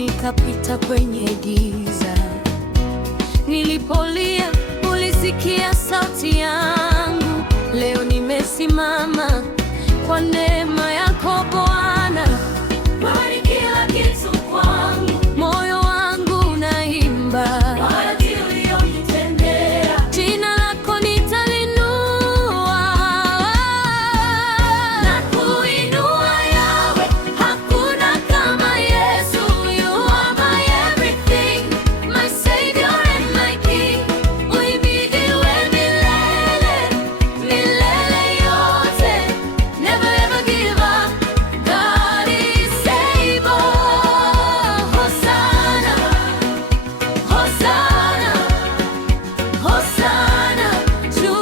nikapita kwenye giza. Nilipolia ulisikia sauti yangu. Leo nimesimama kwa neema yako Bwana. Wewe ni kila kitu kwangu, moyo wangu unaimba baraka uliyonitendea. Jina lako nitalinua na kuinua Yawe, hakuna kama Yesu. You are my everything, my Savior and my King. Uhimidiwe milele, milele yote. Never ever give up, God is able. Hosanna, Hosanna, Hosanna juu.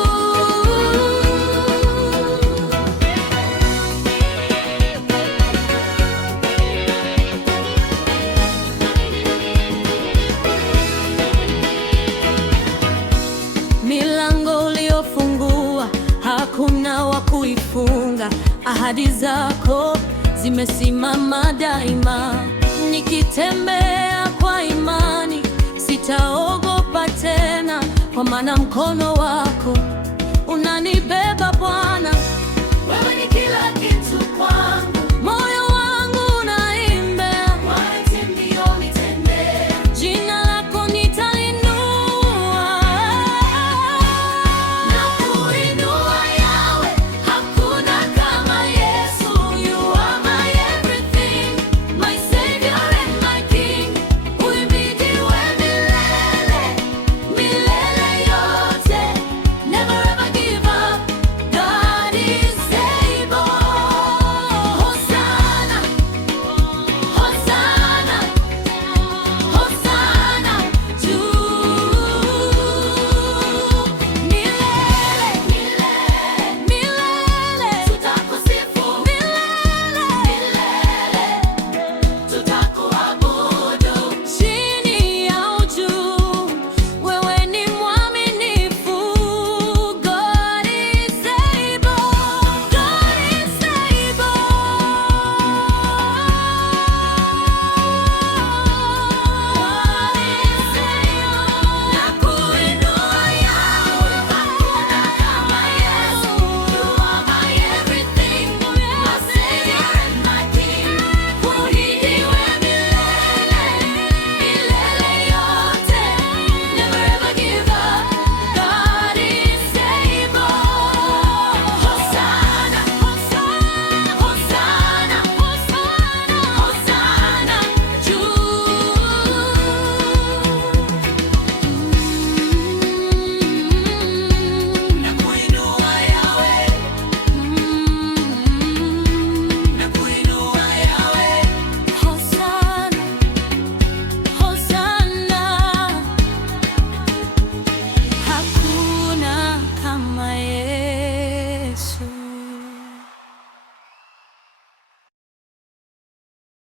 Milango uliyofungua hakuna wa kuifunga. Ahadi zako zimesimama daima. Nikitembea kwa imani sitaogopa tena, kwa maana mkono wa